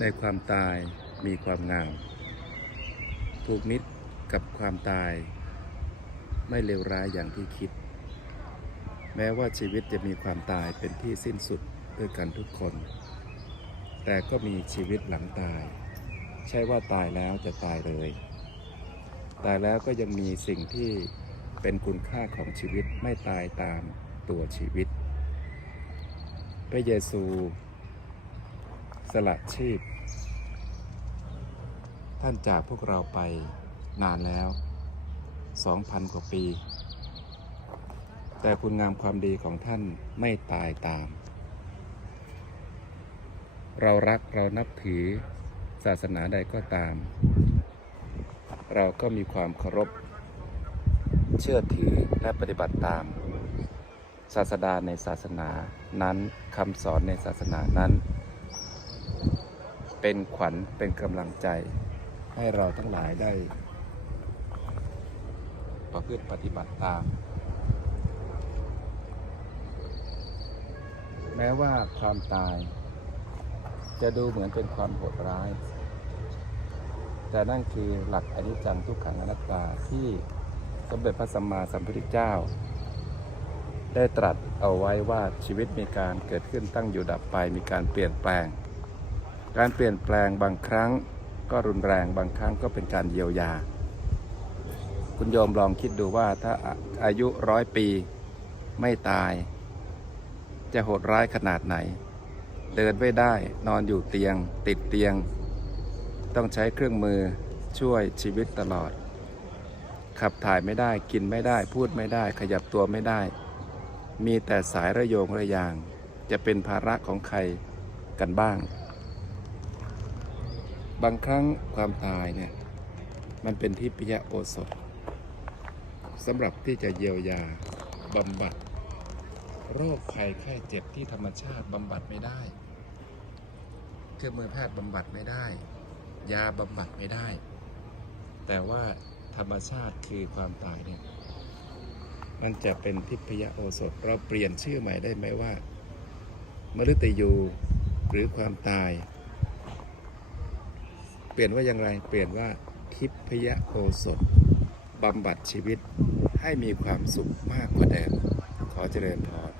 ในความตายมีความงามผูกมิตรกับความตาย ไม่เลวร้ายอย่างที่คิด แม้ว่าชีวิตจะมีความตายเป็นที่สิ้นสุดด้วยกันทุกคน แต่ก็มีชีวิตหลังตาย ใช่ว่าตายแล้วจะตายเลย ตายแล้วก็ยังมีสิ่งที่เป็นคุณค่าของชีวิตไม่ตายตามตัวชีวิต พระเยซู สละชีพ ท่านจากพวกเราไปนานแล้วสองพันกว่าปี แต่คุณงามความดีของท่านไม่ตายตาม เรารักเรานับถือศาสนาใดก็ตาม เราก็มีความเคารพ เชื่อถือและปฏิบัติตาม ศาสดาในศาสนานั้นคำสอนในศาสนานั้น เป็นขวัญเป็นกำลังใจ ให้เราทั้งหลายได้ ประพฤติปฏิบัติตาม แม้ว่าความตาย จะดูเหมือนเป็นความโหดร้าย แต่นั่นคือหลักอนิจจังทุกขังอนัตตาที่สมเด็จพระสัมมาสัมพุทธเจ้า ได้ตรัสเอาไว้ว่าชีวิตมีการเกิดขึ้นตั้งอยู่ดับไปมีการเปลี่ยนแปลง การเปลี่ยนแปลงบางครั้งก็รุนแรงบางครั้งก็เป็นการเยียวยา คุณโยมลองคิดดูว่าถ้าอายุร้อยปีไม่ตาย จะโหดร้ายขนาดไหน เดินไม่ได้นอนอยู่เตียง ติดเตียง ต้องใช้เครื่องมือช่วยชีวิตตลอด ขับถ่ายไม่ได้กินไม่ได้พูดไม่ได้ ขยับตัวไม่ได้ มีแต่สายระโยงระยาง จะเป็นภาระของใครกันบ้าง บางครั้งความตายเนี่ยมันเป็นที่ปิยโอสถสำหรับที่จะเยียวยาบำบัด โรคภัยไข้เจ็บที่ธรรมชาติบำบัดไม่ได้เครื่องมือแพทย์บำบัดไม่ได้ ยาบำบัดไม่ได้ แต่ว่าธรรมชาติคือความตายเนี่ยมันจะเป็นทิพยโอสถเราเปลี่ยนชื่อใหม่ได้ไหมว่า มฤตยูหรือความตาย เปลี่ยนว่าอย่างไร เปลี่ยนว่าทิพยโอสถบำบัดชีวิตให้มีความสุขมากกว่าเดิมขอเจริญพร